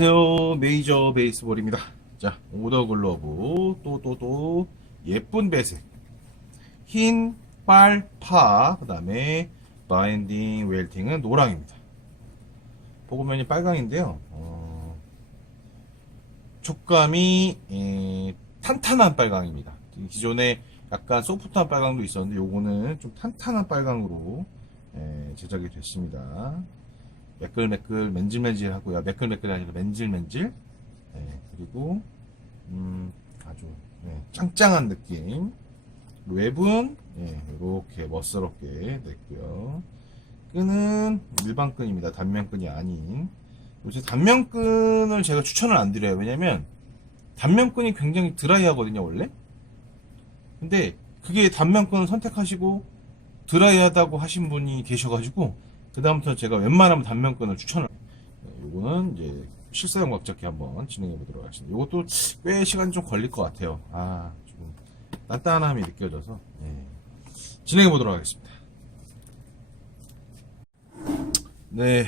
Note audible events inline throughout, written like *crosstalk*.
안녕하세요. 메이저 베이스볼입니다. 자, 오더 글러브, 또, 또, 또, 예쁜 배색. 흰, 빨, 파, 그 다음에 바인딩, 웰팅은 노랑입니다. 보고면이 빨강인데요. 어, 촉감이, 에, 탄탄한 빨강입니다. 기존에 약간 소프트한 빨강도 있었는데, 요거는 좀 탄탄한 빨강으로 에, 제작이 됐습니다. 매끌매끌 맨질맨질하고요. 매끌매끌이 아니라 맨질맨질. 네, 그리고 음, 아주 네, 짱짱한 느낌. 웹은 네, 이렇게 멋스럽게 냈고요. 끈은 일반 끈입니다. 단면끈이 아닌. 요새 단면끈을 제가 추천을 안 드려요. 왜냐면 단면끈이 굉장히 드라이하거든요, 원래. 근데 그게 단면끈을 선택하시고 드라이하다고 하신 분이 계셔가지고 그 다음부터 제가 웬만하면 단면끈을 추천을 네, 요거는 이제 실사용 각잡기 한번 진행해 보도록 하겠습니다. 요것도 꽤 시간이 좀 걸릴 것 같아요. 아, 좀 단단함이 느껴져서 네. 진행해 보도록 하겠습니다. 네,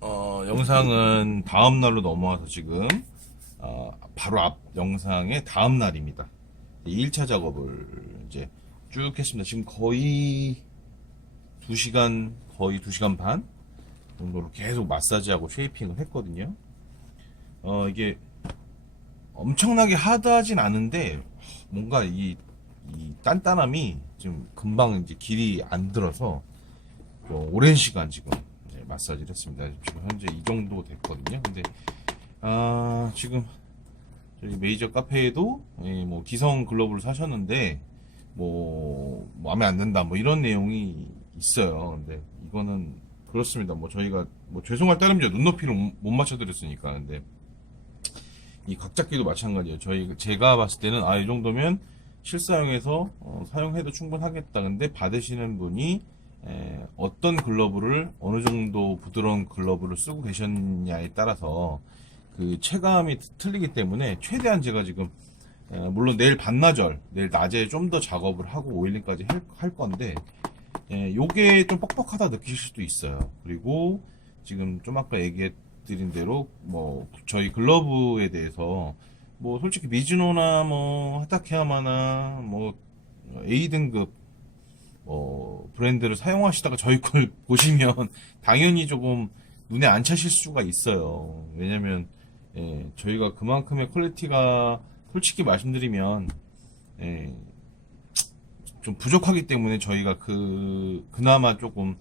어, 영상은 다음 날로 넘어와서 지금 어, 바로 앞 영상의 다음 날입니다. 1차 작업을 이제 쭉 했습니다. 지금 거의 2시간, 거의 2시간 반 정도로 계속 마사지하고 쉐이핑을 했거든요. 어, 이게 엄청나게 하드하진 않은데 뭔가 이, 이 단단함이 좀 금방 이제 길이 안 들어서 좀 오랜 시간 지금 네, 마사지를 했습니다. 지금 현재 이 정도 됐거든요. 근데 아, 지금 저희 메이저 카페에도 예, 뭐 기성 글러브를 사셨는데 뭐 마음에 안 든다 뭐 이런 내용이 있어요. 근데 이거는 그렇습니다. 뭐 저희가 뭐 죄송할 따름이죠. 눈높이를 못- 못 맞춰드렸으니까. 근데 이 각잡기도 마찬가지예요. 저희 제가 봤을 때는 아 이 정도면 실사용해서 어, 사용해도 충분하겠다. 근데 받으시는 분이 에, 어떤 글러브를 어느 정도 부드러운 글러브를 쓰고 계셨냐에 따라서 그 체감이 틀리기 때문에 최대한 제가 지금 에, 물론 내일 반나절, 내일 낮에 좀 더 작업을 하고 오일링까지 할, 할 건데 예, 요게 좀 뻑뻑하다 느끼실 수도 있어요. 그리고 지금 좀 아까 얘기해 드린 대로 뭐 저희 글러브에 대해서 뭐 솔직히 미즈노나 뭐 하타케야마나 뭐 A 등급 뭐 브랜드를 사용하시다가 저희 걸 *laughs* 보시면 당연히 조금 눈에 안 차실 수가 있어요. 왜냐면 예, 저희가 그만큼의 퀄리티가 솔직히 말씀드리면 예, 좀 부족하기 때문에 저희가 그 그나마 조금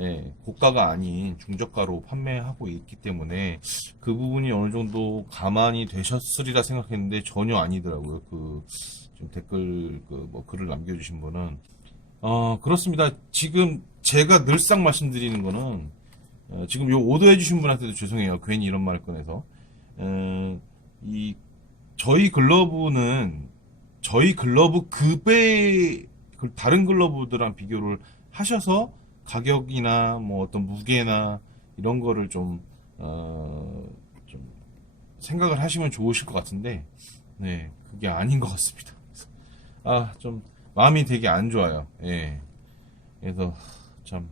예, 고가가 아닌 중저가로 판매하고 있기 때문에 그 부분이 어느 정도 감안이 되셨으리라 생각했는데 전혀 아니더라고요. 그 좀 댓글 그 뭐 글을 남겨주신 분은 어 그렇습니다. 지금 제가 늘상 말씀드리는 거는 어, 지금 요 오더해 주신 분한테도 죄송해요. 괜히 이런 말을 꺼내서 어, 이 저희 글러브는 저희 글러브 급의 그 다른 글러브들랑 비교를 하셔서 가격이나 뭐 어떤 무게나 이런 거를 좀, 어, 좀 생각을 하시면 좋으실 것 같은데, 네, 그게 아닌 것 같습니다. 아, 좀 마음이 되게 안 좋아요. 예. 그래서 참,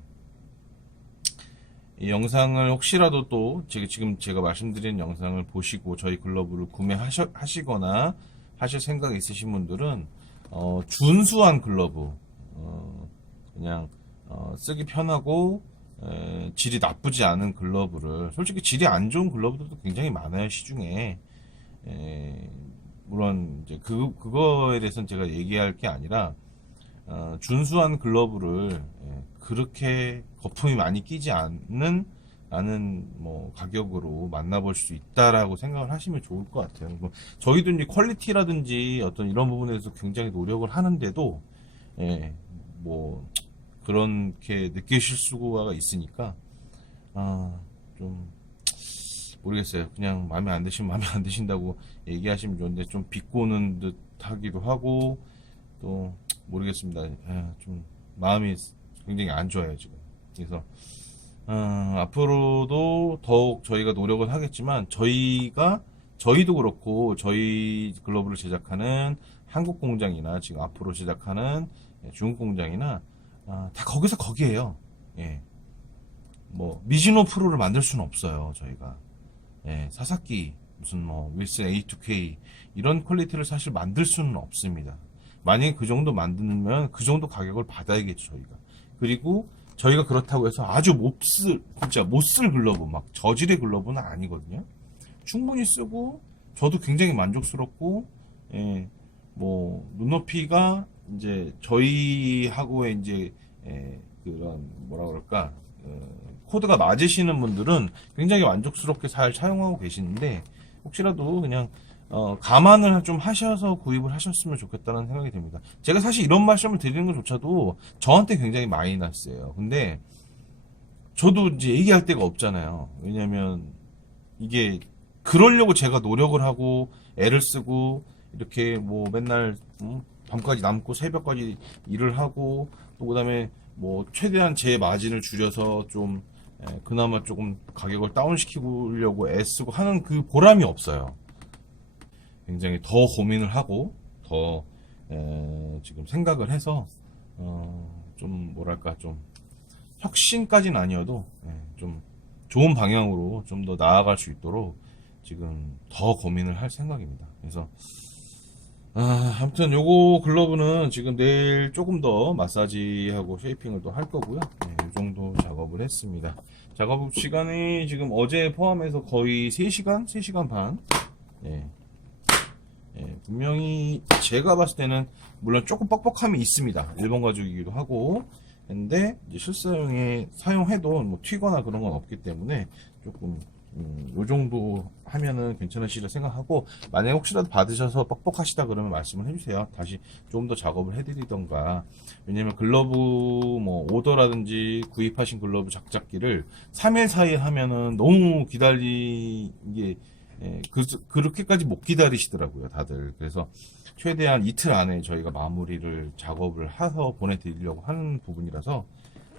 이 영상을 혹시라도 또 제가 지금 제가 말씀드린 영상을 보시고 저희 글러브를 구매하시거나 하실 생각 있으신 분들은 어, 준수한 글러브. 어, 그냥 어, 쓰기 편하고 에, 질이 나쁘지 않은 글러브를 솔직히 질이 안 좋은 글러브들도 굉장히 많아요 시중에. 에, 물론 이제 그 그거에 대해서는 제가 얘기할 게 아니라 어, 준수한 글러브를 예, 그렇게 거품이 많이 끼지 않는 나는 뭐 가격으로 만나볼 수 있다라고 생각을 하시면 좋을 것 같아요. 뭐 저희도 이제 퀄리티라든지 어떤 이런 부분에서 굉장히 노력을 하는데도 예, 뭐 그렇게 느끼실 수가 있으니까 아 좀 모르겠어요. 그냥 마음에 안 드시면 마음에 안 드신다고 얘기하시면 좋은데 좀 비꼬는 듯 하기도 하고 또 모르겠습니다. 아, 좀 마음이 굉장히 안 좋아요 지금. 그래서 어, 앞으로도 더욱 저희가 노력을 하겠지만 저희가 저희도 그렇고 저희 글러브를 제작하는 한국 공장이나 지금 앞으로 제작하는 중국 공장이나 아, 다 거기서 거기에요. 예. 뭐 미즈노 프로를 만들 수는 없어요 저희가. 예, 사사키 무슨 뭐 윌슨 A2K 이런 퀄리티를 사실 만들 수는 없습니다. 만약에 그 정도 만들면 그 정도 가격을 받아야겠죠 저희가. 그리고 저희가 그렇다고 해서 아주 못쓸 진짜 못쓸 글러브 막 저질의 글러브는 아니거든요. 충분히 쓰고 저도 굉장히 만족스럽고 예, 뭐 눈높이가 이제 저희하고의 이제 예, 그런 뭐라 그럴까 어, 코드가 맞으시는 분들은 굉장히 만족스럽게 잘 사용하고 계시는데 혹시라도 그냥 어, 감안을 좀 하셔서 구입을 하셨으면 좋겠다는 생각이 듭니다. 제가 사실 이런 말씀을 드리는 것조차도 저한테 굉장히 마이너스예요. 근데 저도 이제 얘기할 데가 없잖아요. 왜냐면 이게 그러려고 제가 노력을 하고 애를 쓰고 이렇게 뭐 맨날 음, 밤까지 남고 새벽까지 일을 하고 또 그다음에 뭐 최대한 제 마진을 줄여서 좀 에, 그나마 조금 가격을 다운시키려고 애쓰고 하는 그 보람이 없어요. 굉장히 더 고민을 하고 더 에, 지금 생각을 해서 어, 좀 뭐랄까 좀 혁신까지는 아니어도 예, 좀 좋은 방향으로 좀 더 나아갈 수 있도록 지금 더 고민을 할 생각입니다. 그래서 아, 아무튼 요거 글러브는 지금 내일 조금 더 마사지하고 쉐이핑을 또 할 거고요. 네, 이 정도 작업을 했습니다. 작업 시간이 지금 어제 포함해서 거의 3시간? 3시간 반? 예. 예, 분명히 제가 봤을 때는 물론 조금 뻑뻑함이 있습니다. 일본 가죽이기도 하고. 근데 이제 실사용에 사용해도 뭐 튀거나 그런 건 없기 때문에 조금 음, 요 정도 하면은 괜찮으시리라 생각하고 만약에 혹시라도 받으셔서 뻑뻑하시다 그러면 말씀을 해주세요. 다시 조금 더 작업을 해드리던가 왜냐면 글러브 뭐 오더라든지 구입하신 글러브 작작기를 3일 사이에 하면은 너무 기다리게 예, 그, 그렇게까지 못 기다리시더라고요, 다들. 그래서 최대한 이틀 안에 저희가 마무리를 작업을 해서 보내드리려고 하는 부분이라서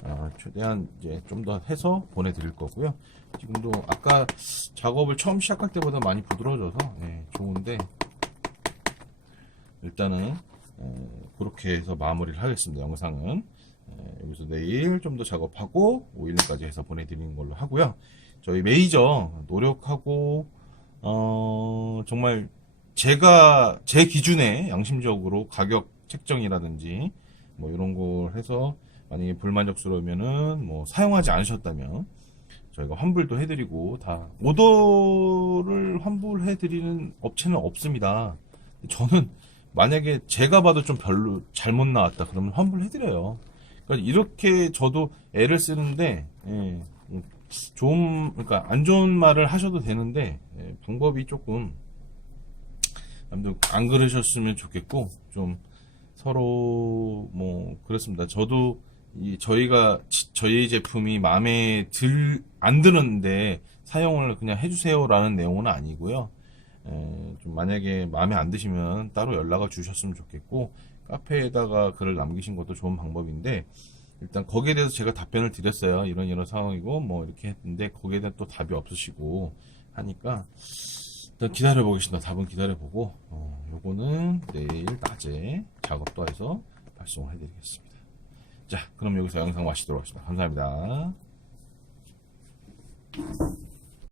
어, 최대한 이제 좀 더 해서 보내드릴 거고요. 지금도 아까 작업을 처음 시작할 때보다 많이 부드러워져서 예, 좋은데 일단은 에, 그렇게 해서 마무리를 하겠습니다. 영상은 에, 여기서 내일 좀 더 작업하고 5일까지 해서 보내드리는 걸로 하고요. 저희 메이저 노력하고 어, 정말 제가 제 기준에 양심적으로 가격 책정이라든지 뭐 이런 걸 해서 만약에 불만족스러우면은 뭐 사용하지 않으셨다면 저희가 환불도 해드리고 다 오더를 환불해드리는 업체는 없습니다. 저는 만약에 제가 봐도 좀 별로 잘못 나왔다 그러면 환불해드려요. 그러니까 이렇게 저도 애를 쓰는데 예, 음, 좋은 그러니까 안 좋은 말을 하셔도 되는데 예, 방법이 조금 아무튼 안 그러셨으면 좋겠고 좀 서로 뭐 그렇습니다. 저도 이 저희가 지- 저희 제품이 마음에 들 안 드는데 사용을 그냥 해주세요라는 내용은 아니고요. 에, 좀 만약에 마음에 안 드시면 따로 연락을 주셨으면 좋겠고 카페에다가 글을 남기신 것도 좋은 방법인데 일단 거기에 대해서 제가 답변을 드렸어요. 이런 이런 상황이고 뭐 이렇게 했는데 거기에 대한 또 답이 없으시고 하니까 일단 기다려 보겠습니다. 답은 기다려 보고 어, 요거는 내일 낮에 작업도 해서 발송을 해드리겠습니다. 자, 그럼 여기서 영상 마치도록 하겠습니다. 감사합니다.